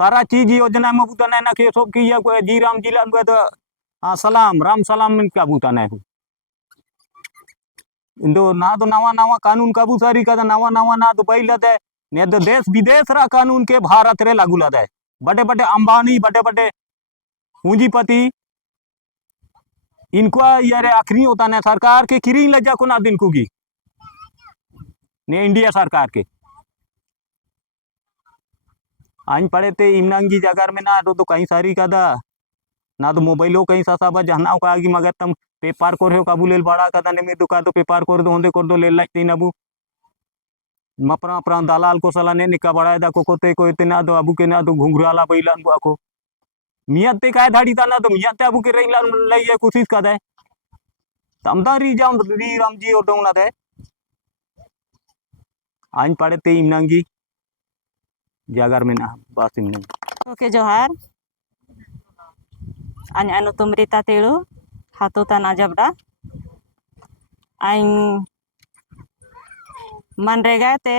सारा चीज योजना में बूता ना के सब की या कोई जी राम जी ला तो हाँ सलाम राम सलाम में क्या बूता ना इंदो ना तो नवा नवा कानून काबू सारी का नवा नवा ना तो बैल लाते ने तो देश विदेश रा कानून के भारत रे लागू लाता है बड़े बड़े अंबानी बड़े बड़े पूंजीपति इनको यार आखिरी होता ना सरकार के किरी लज्जा को ना दिन को की ने इंडिया सरकार के आइन पड़े ते इमनांगी जगह में ना तो कहीं सारी का दा ना तो मोबाइलो कहीं सासा जहना का आगे मगर तम पेपर को रहे काबू ले बड़ा का ने में दुका तो पेपर कर दो होंदे कर दो ले लाइते नबू मपरा अपना दलाल को सला ने निका बड़ा दा को कोते को इतना दो अबू के ना तो घुंघराला बैलान बुआ को मियाँ ते काय धाड़ी ता ना तो मियाँ ते अबू के रही लई कोशिश कर दे तमदा री जाम री राम जी ओडों ना दे आइन पड़े ते इमनांगी जागर में ना बास इमनांगी ओके जोहार आन अनुतुम रीता तेड़ू हाथोता ना जबड़ा आइन मनरेगा ते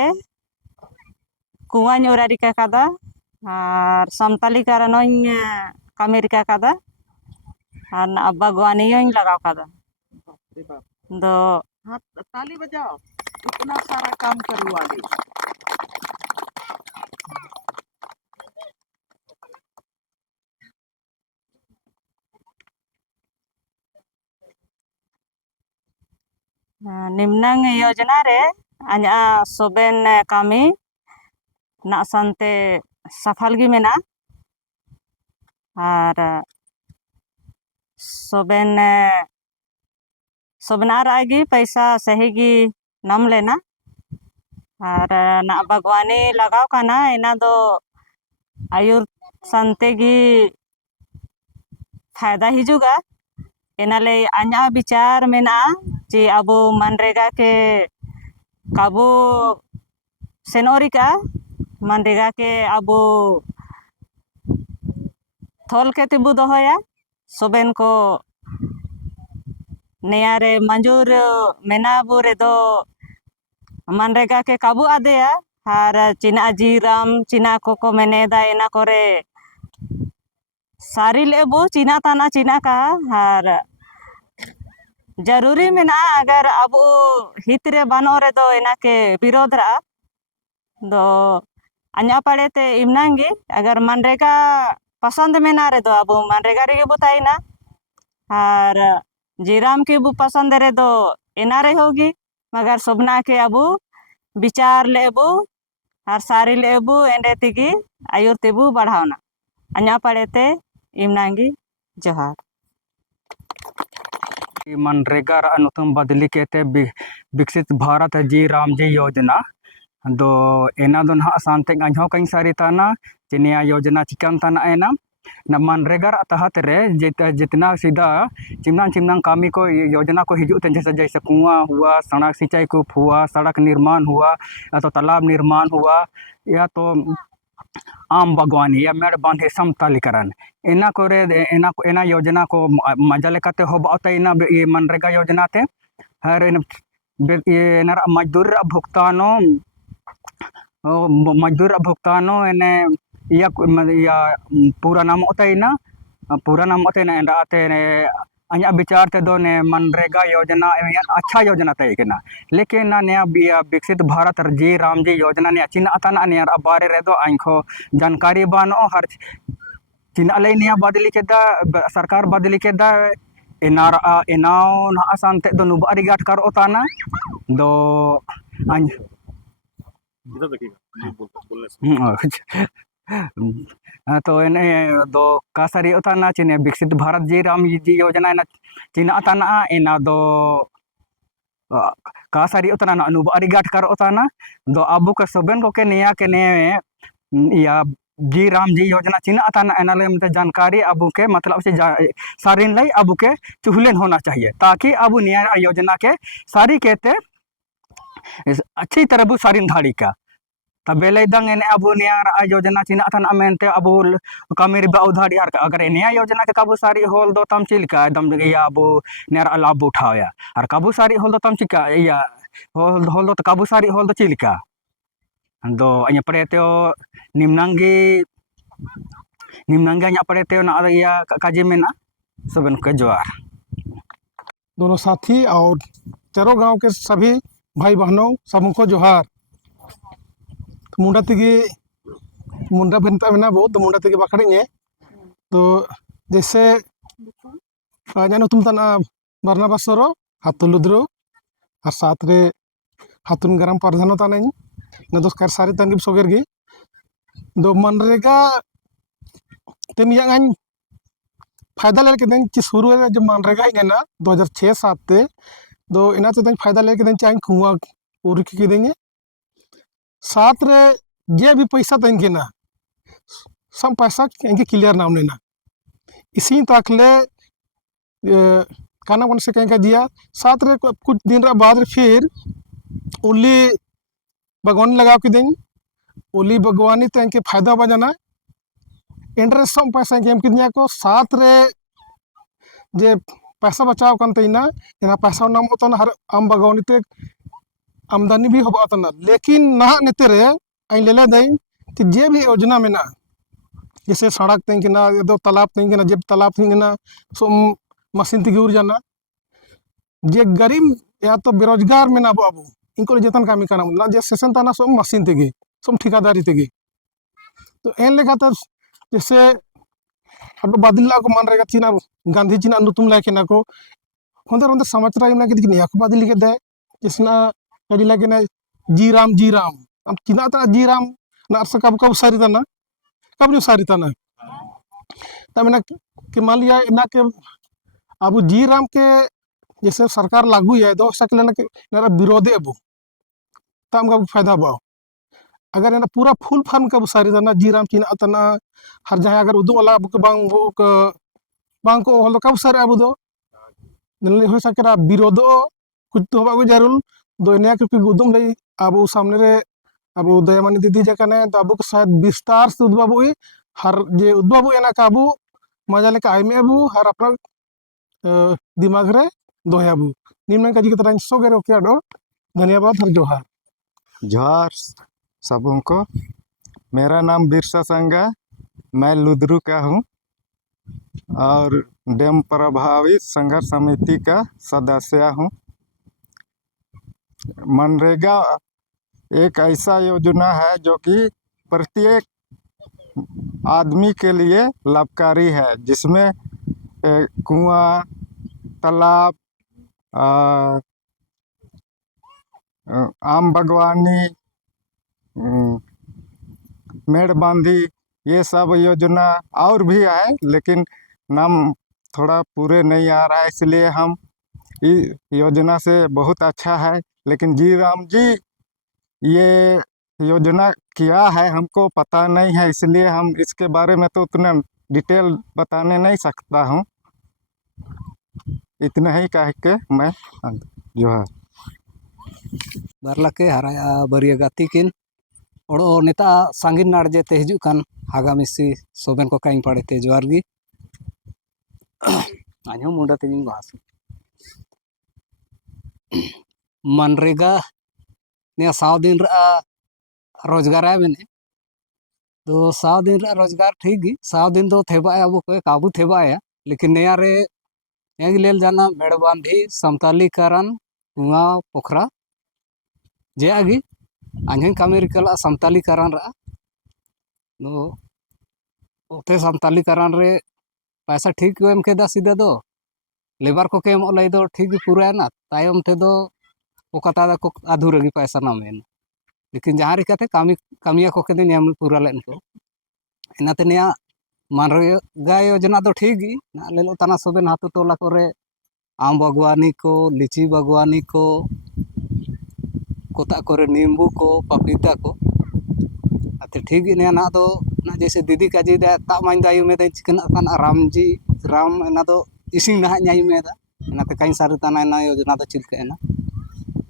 कुआं ᱧᱩᱨᱟᱨᱤ ᱠᱟᱫᱟ ᱟᱨ ᱥᱟᱢᱛᱟᱞᱤ ᱠᱟᱨᱟᱱᱚᱧ ᱠᱟᱹᱢᱤ ᱨᱤᱠᱟ ᱠᱟᱫᱟ ᱟᱨ बागवानी लगाव कदा दो हाँ ताली बजाओ इतना सारा काम करवा दी निम्नांग योजना रे आजा सोबेन कमी ना संते सफल गी मेना और सोबेन सोबनार आएगी पैसा सही गी नाम लेना और ना बागवानी लगाव का ना इना दो आयुर संते गी फायदा हिजुगा इनाले आजा विचार मेना जी अब मनरेगा के काबू सेनोरिका मनरेगा के अबो थोल के तिबु दोहया सोबेन को नेयारे मंजूर मेना बुरे दो मनरेगा के काबू आदेया हार चिना जीराम चिना को मेनेदा एना करे सारी लेबो चिना ताना चिना का हार जरूरी में ना अगर अब हितरे बनो रे दो एना के विरोध रा दो अन्या पड़े ते इमनांगे अगर मनरेगा पसंद में ना रे दो अब मनरेगा रे बताई ना और जीराम के बु पसंद रे दो एना रे होगी मगर सोबना के अब विचार लेबू और सारी लेबू एंडे तिगी आयुर तिबू बढ़ावना अन्या पड़े ते इमनांगी जोहार मनरेगा अनुतम बदली के विकसित भारत जी राम जी योजना दो एना दो ना सांते अजो कहीं सारी ताना चिनिया योजना चिकन ताना एना न मनरेगा तहत रे जितना सीधा चिमना चिमना कामी को योजना को हिजुते जैसे जैसे कुआं हुआ सड़क सिंचाई कूप हुआ सड़क निर्माण हुआ या तो तालाब निर्माण हुआ या तो आम बागवानी या मेड़ बांधे समतलीकरण एना करे एना योजना को मजा लेकाते होबाते इना ये मनरेगा योजना ते हर ये मजदूर भुगतानो एने या पूरा नाम होते ना एंडाते ने अኛ विचार ते दो ने मनरेगा योजना अच्छा योजना तय केना लेकिन ना नया विकसित भारत जी राम जी योजना ने चिना अतना ने बारे रे दो आंखो जानकारी बानो हर चिना ले निया बदली केदा सरकार बदली केदा एनाव ना सांते दो नुबारी गाट कर ओताना दो तो एने दो कासारी उताना चिने विकसित भारत जी राम जी योजना ना चिना ताना एना दो कासारी उताना अनुबारी गाट कर उताना दो अबू के सोबेन को के निया के ने या जी राम जी योजना चिना ताना एना ले मते जानकारी अबू के मतलब से सारिन लाई अबू के चुहलेन होना चाहिए ताकि अबू निया योजना के सारी कहते अच्छी तरह बु सारिन धाड़ी का तबेले दंग एने अबू निया योजना चिना थाना मेनते अबू कमी रे उधारी अगर निया योजना के काबू सारी होल दो तम चिलका एकदम या अबू नेर लाभ उठाया और काबू सारी होल दो तम चिका या होल दो काबू सारी होल दो चिलका दो अኛ पड़ेते निम्नांगी अኛ पड़ेते ना या काजी मेना सबन के जोहार दोनों साथी और चारों गांव के सभी भाई बहनों सबको जोहार मुंडा तिगी मुंडा बनता है ना बहुत तो मुंडा तिगी बाखड़ी तो जैसे जानो तुम तना बरना बसरो हाथुलुद्रो और साथ रे हाथुन गरम प्रधानो ताने न दोस्कार सारी तंगिब सोगर गी दो मनरेगा तेम यांग फायदा लेके दें कि शुरू है जब मनरेगा ही ना 2006-7 ते दो इना ते फायदा लेके दें चाहे कुआं पूरी की देंगे साथ रे जे भी पैसा तंगे ना सब पैसा इनके क्लियर नाम लेना इसी तकले खाना कौन से कहीं दिया साथ रे कुछ दिन बाद फिर उली बागवानी लगा के देंगे उली बागवानी तो इनके फायदा बजाना इंटरेस्ट सब पैसा इनके दिया को साथ रे जे पैसा बचाव करना इना पैसा नाम होता ना हर आम बागवानी ते आमदनी भी होता ना लेकिन ना नेते रे आई ले दें कि जे भी योजना में ना जैसे सड़क तेंगे दो तालाब तेंगे ना जब तालाब तेंगे ना सो मशीन तेगी उड़ जाना जे गरीब या तो बेरोजगार में ना बाबू इनको जतन कामी करना ना जे सेशन ताना सब मशीन तेगी सब ठिकादारी तेगी तो एन लेगा तो जैसे अब बदला को मान रहेगा चीना गांधी चीना नुतुम लाके ना को होंदर होंदर समाचार इना के दिखने को बदली के दे जिसना कड़ी लगे ना जी राम अब चिना ता जी राम ना अर्स कब सारी तना कब जो सारी तना तब ना कि मान लिया इना के अब जी राम के जैसे सरकार लागू है दो सकले ना ना विरोधे अब तम का फायदा बाओ अगर ना पूरा फुल फन कब सारी तना जी राम चिना तना हर जगह अगर उदू वाला बांग को हल कब सारे अब दो नले हो सके विरोधो कुछ तो बागो जरूर दो इना के उदुम ले अब सामने रे अब दयामणि दीदी जकाने तो अब शायद विस्तार से उद्बाबु हर जे उद्बाबु एना काबू मजा लेका आइमे अबू हर अपना दिमाग रे दोयाबू निम्न का जिक तरह सोगे रोकिया दो धन्यवाद हर जोहार। जोहार सबों को। मेरा नाम बिरसा संगा, मैं लुदरू का हूँ और डैम प्रभावित संघर्ष समिति का सदस्य हूँ। मनरेगा एक ऐसा योजना है जो कि प्रत्येक आदमी के लिए लाभकारी है, जिसमें कुआं, तालाब, आम बागवानी, मेड़बांधी, ये सब योजना और भी है, लेकिन नाम थोड़ा पूरे नहीं आ रहा है, इसलिए हम इस योजना से बहुत अच्छा है। लेकिन जी राम जी ये योजना क्या है हमको पता नहीं है, इसलिए हम इसके बारे में तो उतना डिटेल बताने नहीं सकता हूँ। इतना ही कह के मैं जोहार। बारलाके हराया बरिया गाती किन ओड़ो नेता सांगिन नाड़ जेते हिजू कान हागा मिसी सोबेन को काइन पड़े जोहार गी आño मुंडा तेजिन बास मनरेगा ने 100 दिन रा रोजगार है मैंने तो 100 दिन रा रोजगार ठीक ही 100 दिन तो थेबा है अब कोई काबू थेबा है, लेकिन नया रे यंग लेल जाना मेड़बांधी समतलीकरण कुआं पोखरा जे आगे आने कमी रिकला समतलीकरण रा तो ओते समतलीकरण रे पैसा ठीक एम केदा सीधा दो लेबर को एम लई दो ठीक पूरा ना तायम ते दो ओकता को अधूरा गी पैसा ना मेन, लेकिन जहाँ रिकाते कामिया को के दिन पूरा लेन को इनाते नया मनरेगा योजना तो ठीक ही ना ले लो तना सोबेन हाथू टोला करे आम बागवानी को, लीची बागवानी को, कोता करे नींबू को, पपीता को आते ठीक ही नया ना तो ना जैसे दीदी का जी दा ता माइन दायु में चिकन कान राम ना तो इसिंग ना न्याय में दा नाते काइन सारे तना ना योजना तो चिलके ना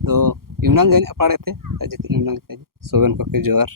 तो इमनांग गन पड़े थे अजे इमनांग सोबेन को के जोहार।